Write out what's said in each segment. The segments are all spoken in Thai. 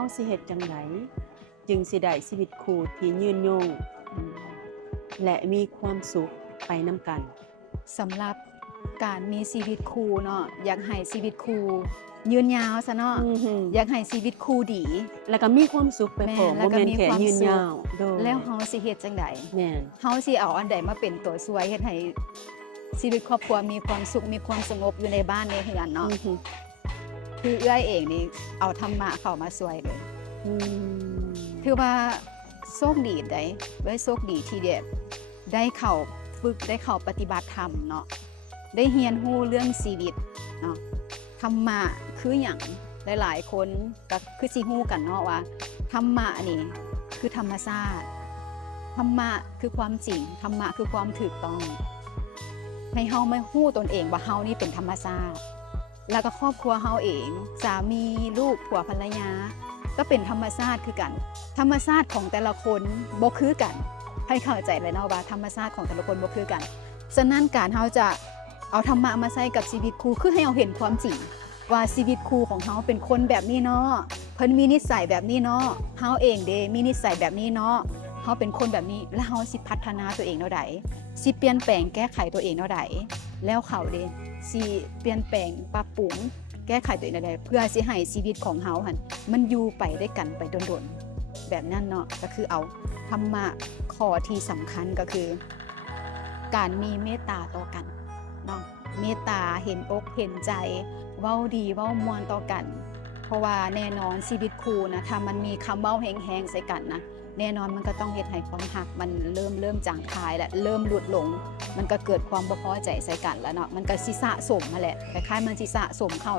าสิเฮ็ดจังไดจึงสิได้ชีวิตคู่ที่ยืนยงและมีความสุขไปนำกันสำหรับการมีชีวิตคู่เนาะอยากให้ชีวิตคู่ยืนยาวซะเนาะอยากให้ชีวิตคู่ดีแล้วก็มีความสุขไปพร้อมบ่แม่นแค่ยืนยาวแล้วเฮาสิเฮ็ดจังได๋แม่นเฮาสิเอาอันใดมาเป็นตัวช่วยเฮ็ดให้ชีวิตครอบครัวมีความสุขมีความสงบอยู่ในบ้านในเรือนเนาะคือเอื้อยเองนี่เอาธรรมะเข้ามาช่วยเลยถือว่าโชคดีได้โชคดีที่ได้เข้าฝึกได้เข้าปฏิบัติธรรมเนาะได้เรียนรู้เรื่องชีวิตเนาะธรรมะคือหยังหลายๆคนก็คือสิฮู้กันเนาะว่าธรรมะนี่คือธรรมชาติธรรมะคือความจริงธรรมะคือความถูกต้องให้เฮามาฮู้ตนเองว่าเฮานี่เป็นธรรมชาติแล้วก็ครอบครัวเฮาเองสามีลูกผัวภรรยาก็เป็นธรรมชาติคือกันธรรมชาติของแต่ละคนบ่คือกันให้เข้าใจเลยเนาะว่าธรรมชาติของแต่ละคนบ่คือกันฉะนั้นการเฮาจะเอาธรรมะมาใส่กับชีวิตคู่คือให้เราเห็นความจริงว่าชีวิตคู่ของเฮาเป็นคนแบบนี้เนาะเพิ่นมีนิสัยแบบนี้เนาะเฮาเองเด้มีนิสัยแบบนี้เนาะเฮาเป็นคนแบบนี้แล้วเฮาสิพัฒนาตัวเองแนวใดสิเปลี่ยนแปลงแก้ไขตัวเองแนวใดแล้วเขาเด้สิเปลี่ยนแปลงปรับปรุงแก้ไขตัวเองแนวใดเพื่อสิให้ชีวิตของเฮาหั่นมันอยู่ไปด้วยกันไปดนๆแบบนั้นเนาะก็คือเอาธรรมะข้อที่สำคัญก็คือการมีเมตตาต่อกันเนาะเมตตาเห็นอกเห็นใจเว้าดีเว้ามวลต่อกันเพราะว่าแน่นอนชีวิตคู่นะถ้ามันมีคำเว้าแห้งๆใส่กันนะแน่นอนมันก็ต้องเฮ็ดให้ความรักมันเริ่มจางคายและเริ่มหลุดหลงมันก็เกิดความบ่พอใจใส่กันแล้วเนาะมันก็สิสะสมมาแหละคล้ายๆมันสิสะสมเข้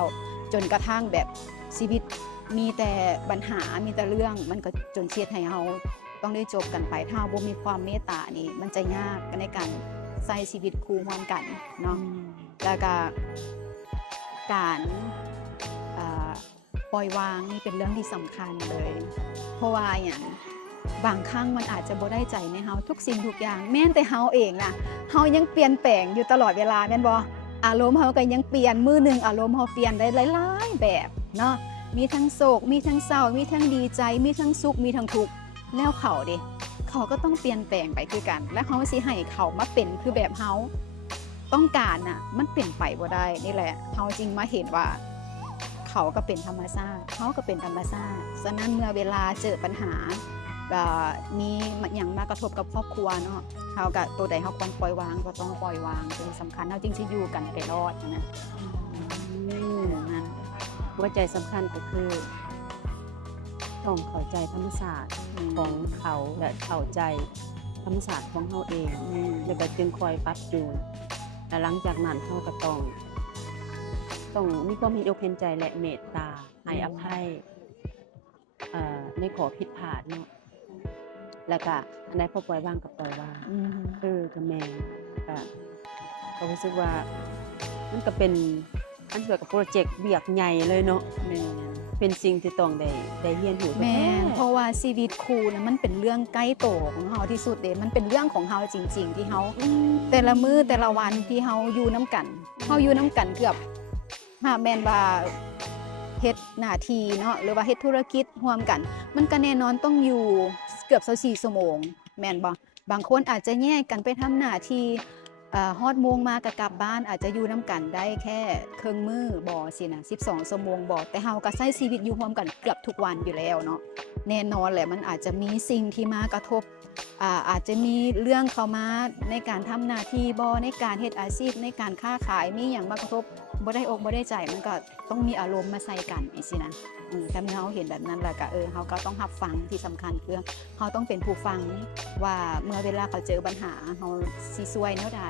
าจนกระทั่งแบบชีวิตมีแต่ปัญหามีแต่เรื่องมันก็จนเชียดให้เฮาต้องได้จบกันไปถ้าบ่มีความเมตตานี่มันจะยากในการใช้ชีวิตคู่ร่วมกันเนาะแล้วก็การปล่อยวางนี่เป็นเรื่องที่สำคัญเลยเพราะว่าอย่างบางครั้งมันอาจจะบ่ได้ใจในเฮาทุกสิ่งทุกอย่างแม้แต่เฮาเองน่ะเฮายังเปลี่ยนแปลงอยู่ตลอดเวลาแม่นบ่อารมณ์เฮาก็ยังเปลี่ยนมื้อนึงอารมณ์เฮาเปลี่ยนได้หลายๆแบบเนาะมีทั้งโศกมีทั้งเศร้ามีทั้งดีใจมีทั้งสุขมีทั้งทุกข์แล้วเขาเด้เขาก็ต้องเปลี่ยนแปลงไปคือกันและเฮาสิให้เขามาเป็นคือแบบเฮาต้องการน่ะมันเปลี่ยนไปบ่ได้นี่แหละเฮาจริงมาเห็นว่าเขาก็เป็นธรรมชาติเขาก็เป็นธรรมชาติฉะนั้นเมื่อเวลาเจอปัญหามีอย่างมากระทบกับครอบครัวเนาะเขาก็ตัวใดเขาควรปล่อยวางก็ต้องปล่อยวางเป็นสำคัญเขาจริงที่อยู่กันไปรอดนะนั้นหัวใจสำคัญก็คือต้องเข้าใจธรรมชาติของเขาและเข้าใจธรรมชาติของเขาเองแล้วก็จึงคอยปรับจูนและหลังจากนั้นเขาก็ต้องมีความเห็นอกเห็นใจและเมตตาให้อภัยในขอผิดพลาดเนาะแล้วก็อันใดพอปล่อยวางก็ปล่อยวางก็แม่ก็รู้สึกว่ามันก็เป็นอันเกี่ยวกับโปรเจกต์เวียกใหญ่เลยเนาะเป็นสิ่งที่ต้องได้เรียนรู้แม่เพราะว่าชีวิตคู่นะมันเป็นเรื่องใกล้ตัวของเฮาที่สุดเด้มันเป็นเรื่องของเฮาจริงๆที่เฮาแต่ละมื้อแต่ละวันที่เฮาอยู่นำกันเกือบหาแม่นว่าเฮ็ดหน้าที่เนาะหรือว่าเฮ็ดธุรกิจร่วมกันมันก็แน่นอนต้องอยู่เกือบ24ชั่วโมงแม่นบ่บางคนอาจจะแยกกันไปทำหน้าที่ฮอดโมงมาก็กลับบ้านอาจจะอยู่นำกันได้แค่ครึ่งมื้อบ่สินะ12ชั่วโมงบ่แต่เฮาก็ใช้ชีวิตอยู่ร่วมกันเกือบทุกวันอยู่แล้วเนาะแน่นอนแหละมันอาจจะมีสิ่งที่มากระทบอาจจะมีเรื่องเข้ามาในการทำหน้าที่บ่ในการเฮ็ดอาชีพในการค้าขายมีหยังมากระทบบ่ได้อกบ่ได้ใจมันก็ต้องมีอารมณ์มาใส่กันจังซี่นะถ้าเฮาเห็นแบบนั้นแล้วก็เฮาก็ต้องรับฟังที่สำคัญคือเฮาต้องเป็นผู้ฟังว่าเมื่อเวลาเขาเจอปัญหาเฮาสิช่วยแนวใด